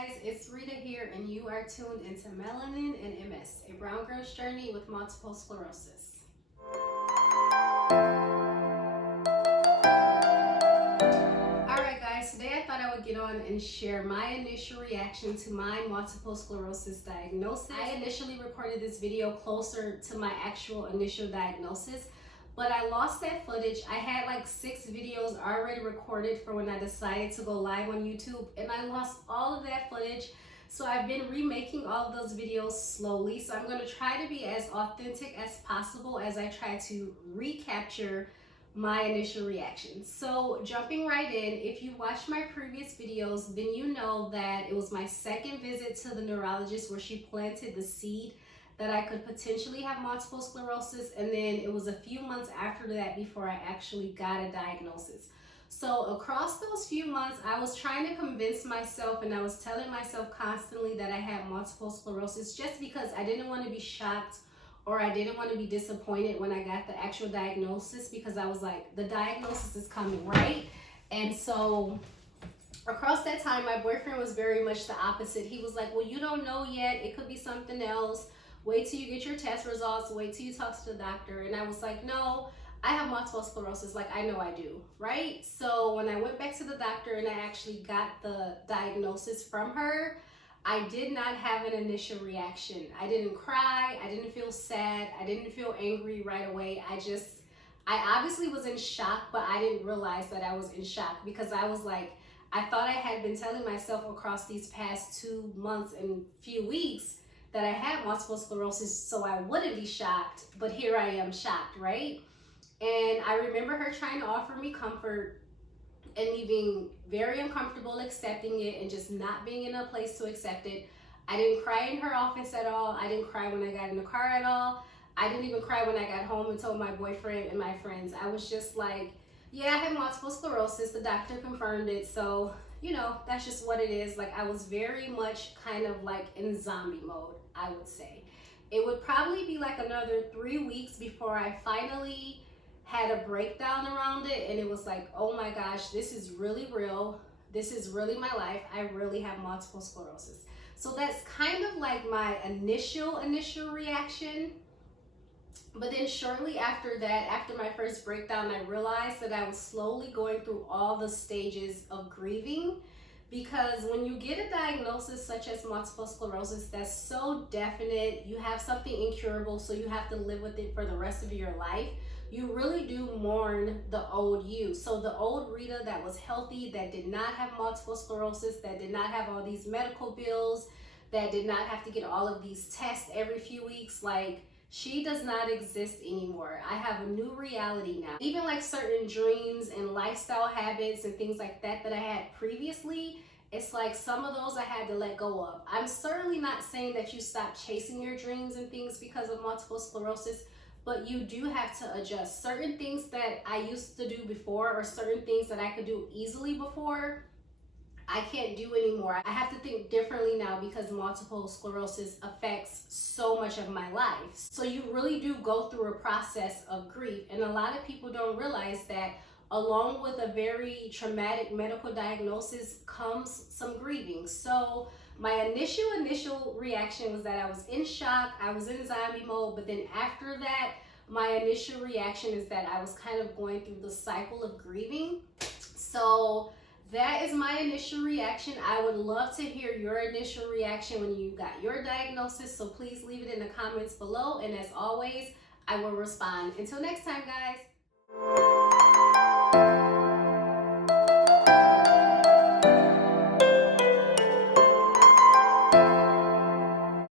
guys, it's Rita here, and you are tuned into Melanin and MS, a brown girl's journey with multiple sclerosis. Alright guys, today I thought I would get on and share my initial reaction to my multiple sclerosis diagnosis. I initially recorded this video closer to my actual initial diagnosis, but I lost that footage. I had like 6 videos already recorded for when I decided to go live on YouTube, and I lost all of that footage. So I've been remaking all of those videos slowly. So I'm going to try to be as authentic as possible as I try to recapture my initial reaction. So jumping right in, if you watched my previous videos, then you know that it was my second visit to the neurologist where she planted the seed that I could potentially have multiple sclerosis, and then it was a few months after that before I actually got a diagnosis. So across those few months, I was trying to convince myself, and I was telling myself constantly that I had multiple sclerosis, just because I didn't want to be shocked or I didn't want to be disappointed when I got the actual diagnosis, because I was like, the diagnosis is coming, right? And so across that time, my boyfriend was very much the opposite. He was like, well, you don't know yet, it could be something else. Wait till you get your test results, wait till you talk to the doctor. And I was like, no, I have multiple sclerosis, like I know I do, right? So when I went back to the doctor and I actually got the diagnosis from her, I did not have an initial reaction. I didn't cry, I didn't feel sad, I didn't feel angry right away. I obviously was in shock, but I didn't realize that I was in shock, because I was like, I thought I had been telling myself across these past 2 months and few weeks that I had multiple sclerosis, so I wouldn't be shocked, but here I am shocked, right? And I remember her trying to offer me comfort and me being very uncomfortable accepting it and just not being in a place to accept it. I didn't cry in her office at all. I didn't cry when I got in the car at all. I didn't even cry when I got home and told my boyfriend and my friends. I was just like, yeah, I have multiple sclerosis. The doctor confirmed it, so you know, that's just what it is. Like, I was very much kind of like in zombie mode, I would say. It would probably be like another 3 weeks before I finally had a breakdown around it, and it was like, oh my gosh, this is really real. This is really my life. I really have multiple sclerosis. So that's kind of like my initial reaction. But then shortly after that, after my first breakdown, I realized that I was slowly going through all the stages of grieving, because when you get a diagnosis such as multiple sclerosis that's so definite, you have something incurable, so you have to live with it for the rest of your life, you really do mourn the old you. So the old Rita that was healthy, that did not have multiple sclerosis, that did not have all these medical bills, that did not have to get all of these tests every few weeks, like, she does not exist anymore. I have a new reality now. Even like certain dreams and lifestyle habits and things like that that I had previously, it's like some of those I had to let go of. I'm certainly not saying that you stop chasing your dreams and things because of multiple sclerosis, but you do have to adjust. Certain things that I used to do before, or certain things that I could do easily before, I can't do anymore. I have to think differently now because multiple sclerosis affects so much of my life. So you really do go through a process of grief, and a lot of people don't realize that along with a very traumatic medical diagnosis comes some grieving. So my initial reaction was that I was in shock, I was in zombie mode, but then after that, my initial reaction is that I was kind of going through the cycle of grieving. So that is my initial reaction. I would love to hear your initial reaction when you got your diagnosis, so please leave it in the comments below, and as always, I will respond. Until next time, guys.